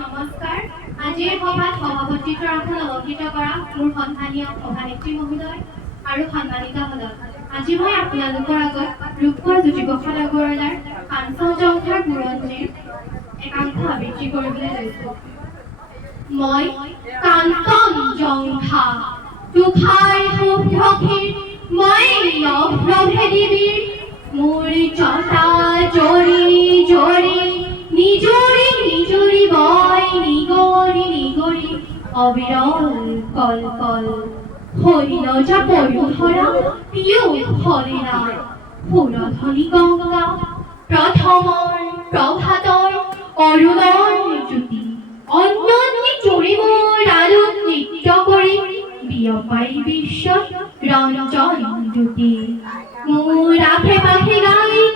নমস্কাৰ। আজিৰ সভাত সভাপতিত্বৰ আসন অলংকৃত কৰা মোৰ সন্মানীয় সভানেত্ৰী মহোদয় আৰু সন্মানিকাসকল আজি মই আপোনালোকৰ আগত ৰূপকোঁৱৰ জ্যোতিপ্ৰসাদ আগৰৱালাৰ কাঞ্চনজংঘাৰ বুৰঞ্জীৰ একাংশ আবৃত্তি কৰিবলৈ মই কাঞ্চনজংঘা তুষাৰ শুভ্ৰশীৰ মই নভ্ৰভেদিবীৰ মোৰ জটা জৰি জৰি নিজৰি নিজৰি বয় নিগৰি নিগৰি অবিৰল কল কল। শৈলজা পয়োধৰা পিয়ো হৰিণা সুৰধনী গংগা প্ৰথমৰ প্ৰভাতৰ অৰুণৰ জ্যোতি। অন্যন্যে মোৰ আলোক নৃত্য কৰি বিয়পাই বিশ্বত ৰঞ্জন জ্যোতি। মোৰ আশে পাশে গাই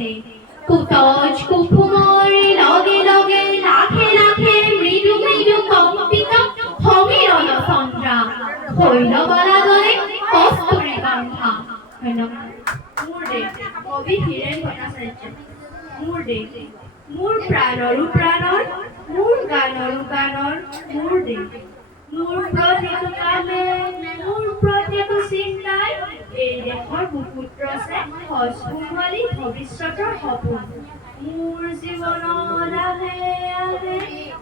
আছে কুটজ কুসুমৰ লগে লগে লাখে লাখে মৃদু মৃদু কম্পিত সমীৰণ চন্দ্ৰা শৈলবালা দৰে কস্তুৰী গন্ধা। ধন্যবাদ মোৰ দেশ কবি হীৰেণ ভট্টাচাৰ্য। মোৰ দেশ মোৰ প্ৰাণৰো প্ৰাণৰ, মোৰ গানৰো গানৰ মোৰ দেশ মোৰ প্ৰতিটো কামে মোৰ প্ৰতিটো এই দেশৰ ৰচে সজ সোণোৱালী ভৱিষ্যতৰ সপোন। মোৰ জীৱনত আহে আহে,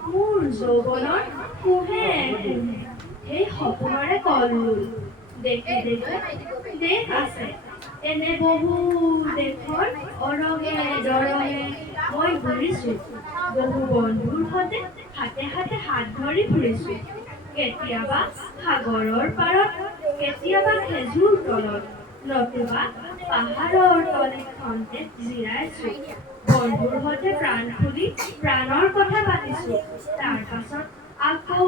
মোৰ যৌৱনৰ কোহে সেই সপোনৰে কলৰোল দেশে দেশে দেশ আছে। এনে বহু দেশৰ অৰগে দৰগে মই ঘূৰিছো। বহু বন্ধুৰ সৈতে হাতে হাতে হাত ধৰি ফুৰিছো। কেতিয়াবা সাগৰৰ পাৰত, কেতিয়াবা খেজুৰ তলত, নতুবা পাহাৰৰ তলে খন্তে জিৰাইছো বন্ধুৰ সৈতে প্ৰাণ খুলি প্ৰাণৰ কথা পাতিছো। তাৰ পাছত আকৌ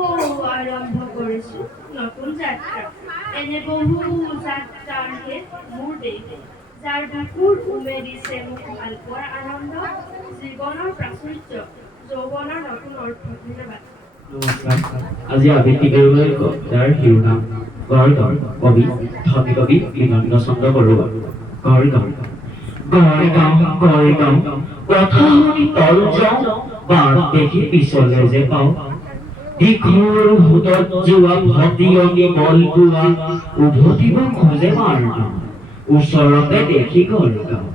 আৰম্ভ কৰিছো নতুন যাত্ৰা। এনে বহু যাত্ৰাৰ শেষ মোৰ দেশ। যাৰ বুকুৰ উমেদিছে মোক ভালো আনন্দ, জীৱনৰ প্ৰাচুৰ্য। যৌৱনৰ নতুন অৰ্থ ধন্যবাদ। আজি আবৃত্তি কৰিবলৈ যাৰ শিৰোনাম গড় গাঁও কবি, ধনী কবি, বিনন্দ চন্দ্ৰ বৰুৱা। গড় গাঁও গড় গাঁও গড় গাঁও কথা শুনি তল যাওঁ, বাট দেখি পিছলে যে পাওঁ। দীঘল সোঁতত যোৱা ভটিয়নি বল বোৱা উভতিব খোজে মাৰ ওচৰতে দেখি গড় গাঁও।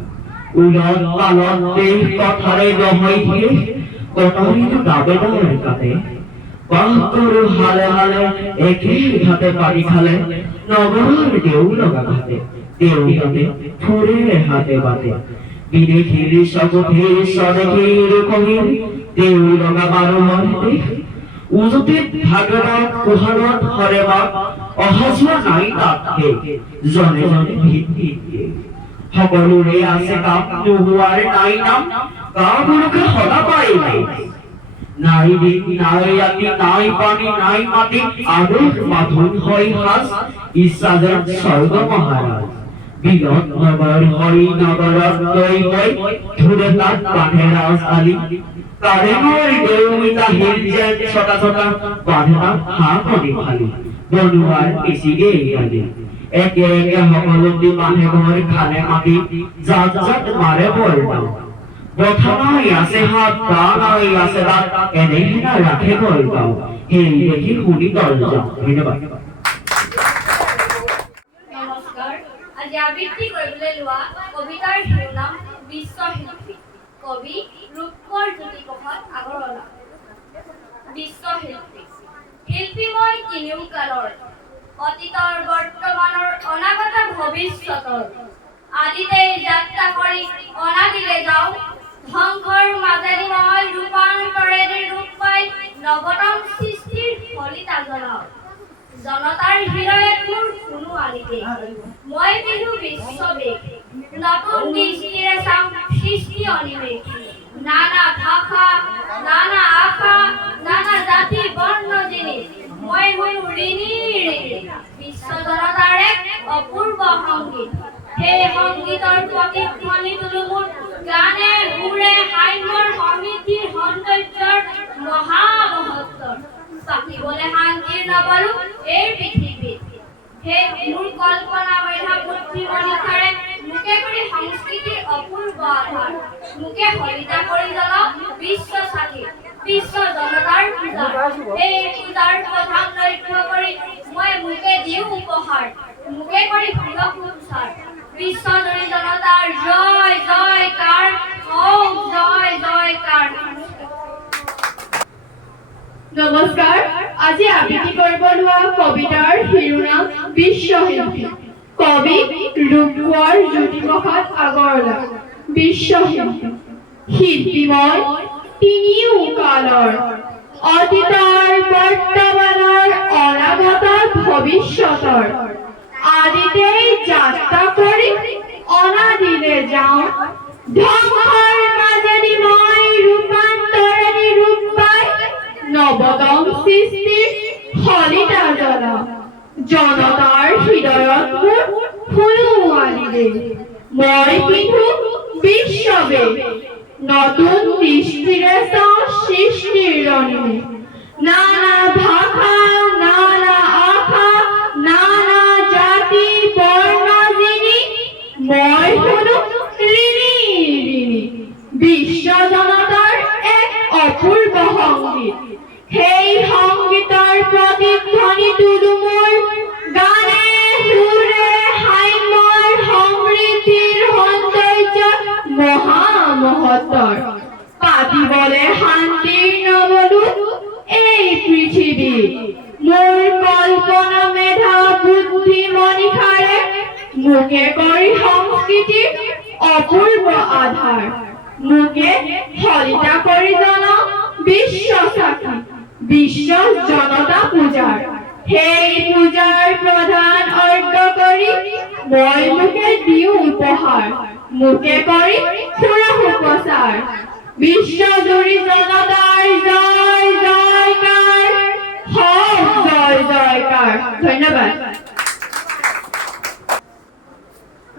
উলত পালত দেশ কথাৰে নহয় দিয়ে কটাৰীটো দাবেদাৰ কাটে। বাঁহগৰু হালে হালে একে ঘাটে পানী খালে নগৰৰ দেউ লগা ঘাটে দেউ গাতে ফুৰে হাতে বাটে। বিদেশীৰ চকুঠিৰ স্বদেশীৰ কহিৰ দেউ লগা মানুহৰ দেশ উজুতিত ভাগৰত কুহাৰত হৰেবাক অহা যোৱা নাই তাত জনে জনে ভিত ভিত দিয়ে সকলোৰে আছে কাম নোহোৱাৰ নাই নাম গাঁওবোৰকে সদা পাই নাই। নাই দিন নাই ৰাতি নাই পানী, নাই মাটি আদৰ মাধুন হয় ইচ্ছা যেন স্বৰ্গ মহাৰাজ বিলত নগৰ হৰি নগৰত গৈ গৈ ধুৰে তাত বাঁধে ৰাজ আলি তাৰে মই দেউমিতা হিল যেন ছটা ছটা বাঁধে হাঁহ কণী ফালি বনোৱাৰ বেছিকে আলি একে একে সকলোটি মানুহে ঘৰ খালে মাটি, জাত জাত মাৰে বৰনাম বথানাই আছে হাত দানাই আছে দাঁত এনেহে না ৰাখে গল গাঁও সেই দেখি শুনি দল যাওঁ ধন্যবাদ আবৃত্তি কৰিবলৈ লোৱা কবিতাৰ শিৰোনাম বিশ্বশিল্পী কবি ৰূপকৰ জ্যোতিপ্ৰসাদ আগৰৱালা। বিশ্বশিল্পী শিল্পী মই তিনিও কালৰ। অতীতৰ বৰ্তমানৰ অনাগত ভৱিষ্যতৰ। আদিতে যাত্ৰা কৰি অনাদিলে যাওঁ ধ্বংসৰ মাজেদি মই ৰূপান্তৰেৰে ৰূপ পাই নৱতম সৃষ্টিৰ ফলিতা জ্বলাওঁ জনতাৰ হৃদয়ত মোৰ কোনো আলিতে। মই বিহু বিশ্ববেগ নতুন দৃষ্টিৰে চাম সৃষ্টি অনিমেষ নানা ভাষা, নানা আশা, নানা জাতি বৰ্ণ জিনিস। মই ঋণী ঋণী বিশ্ব জনতাৰ এক অপূৰ্ব সংগীত। সেই সংগীতৰ প্ৰতিধ্বনি তুলো মোৰ গানে সুৰে হাইমৰ সমিতিৰ সৌন্দৰ্যৰ মহামহত্বৰ পাতিবলে শান্তিৰ নবলো এই পৃথিৱীত সেই মোৰ কল্পনা মেধা বুদ্ধি মনিষাৰে মোকে কৰি সংস্কৃতিৰ অপূৰ্ব আধাৰ মোকে সলিতা কৰি জ্বলাওক বিশ্ব সাথী, বিশ্ব জনতাৰ এই পূজাৰ প্ৰধান লক্ষ্য কৰি মই মোকে দিওঁ উপহাৰ। মোকে কৰি সুলভ উৎসাৰ। নমস্কাৰ আজি আবৃত্তি কৰিব লোৱা কবিতাৰ শিৰোনাম বিশ্বশিল্পী কবি ৰূপকোঁৱৰ জ্যোতিপ্ৰসাদ আগৰৱালা। বিশ্বশিল্পী শিল্পী মই তিনিও কালৰ। অতীতৰ বৰ্তমানৰ অনাগতৰ ভৱিষ্যতৰ। আদিতেই যাত্ৰা কৰি অনাদিলে যাওঁ। মাজেদি মই ৰূপান্তৰণী ৰূপ পাই। নৱতম সৃষ্টিৰ সলিতা জ্বলা। জনতাৰ হৃদয়ত মোৰ ফুলুৱালি মই পিন্ধো বিশ্ববে। নতুন দৃষ্টিৰে চাওঁ সৃষ্টিৰ ৰঙে। নানা ভাষা সংগীত সেই সংগীতৰ তুলো মোৰ গানে সুৰে হাইমৰ সমৃদ্ধিৰ সৌন্দৰ্য মহামহত্তৰ পাতিবলে শান্তিৰ নবলো এই পৃথিৱী মোৰ কল্পনা মেধা বুদ্ধি মনিষাৰে মোকে কৰি সংস্কৃতিৰ অপূৰ্ব আধাৰ মোকে সলিতা কৰি জনা বিশ্ব বিশ্ব জনতা পূজাৰ সেই পূজাৰ প্ৰধান অৰ্ঘ্য কৰি মই মোকে দিওঁ উপহাৰ মোকে কৰি সুৰস উপচাৰ বিশ্বজুৰি জনতাৰ জয় জয়কাৰ হওক জয় জয়কাৰ ধন্যবাদ।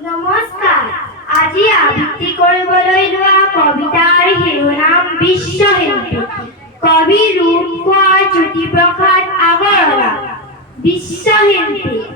নমস্কাৰ আজি আবৃত্তি কৰিবলৈ লোৱা কবিতাৰ শিৰোনাম বিশ্বশিল্পী বিশ্বশিল্পী শিল্পী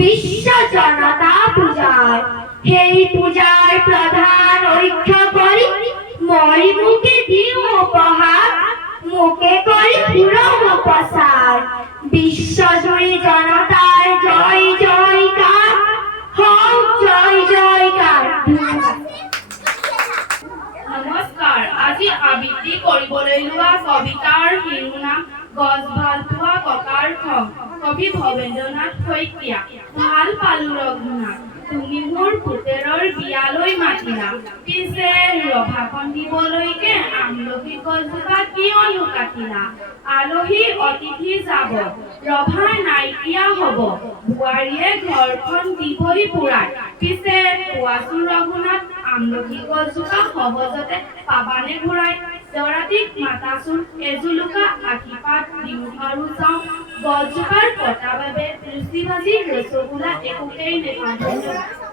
বিশ্ব জনতা পূজাৰ সেই পূজাৰ প্ৰধান ঐক্য কৰি মই মোকে দিওঁ উপহাৰ মোকে কৰি সুৰহ প্ৰচাৰ বিশ্বজুৰি জনতাৰ জয় জয়কাৰ হওক জয় ধন্যবাদ নমস্কাৰ আজি আবৃত্তি কৰিবলৈ লোৱা কবিতাৰ শিৰোনাম গছ ভালো পোৱা খং কবি ভৱেন্দ্ৰনাথ শইকীয়া, ভালো পালো ৰঘুনাথ তুমি মোৰ পুতেৰৰ বিয়ালৈ মাতিলা। পিছে ৰভাখন দিবলৈকে আমলখি গছজোপা কিয়নো কাটিলা? আলহী অতিথি যাব, ৰভা নাইকিয়া হব। বোৱাৰীয়ে ঘৰখন দিবই পুৰাই। পিছে কোৱাচোন ৰঘুনাথ আমলখি গছজোপা সহজতে পাবানে ঘূৰাই দৰাটিক মাতাচোন এজোলোকা আশীপাত দিওঁ আৰু যাওঁ। গছজোপাৰ কটা বাবে ভাজি ৰসগোল্লা একোকেই ধন্যবাদ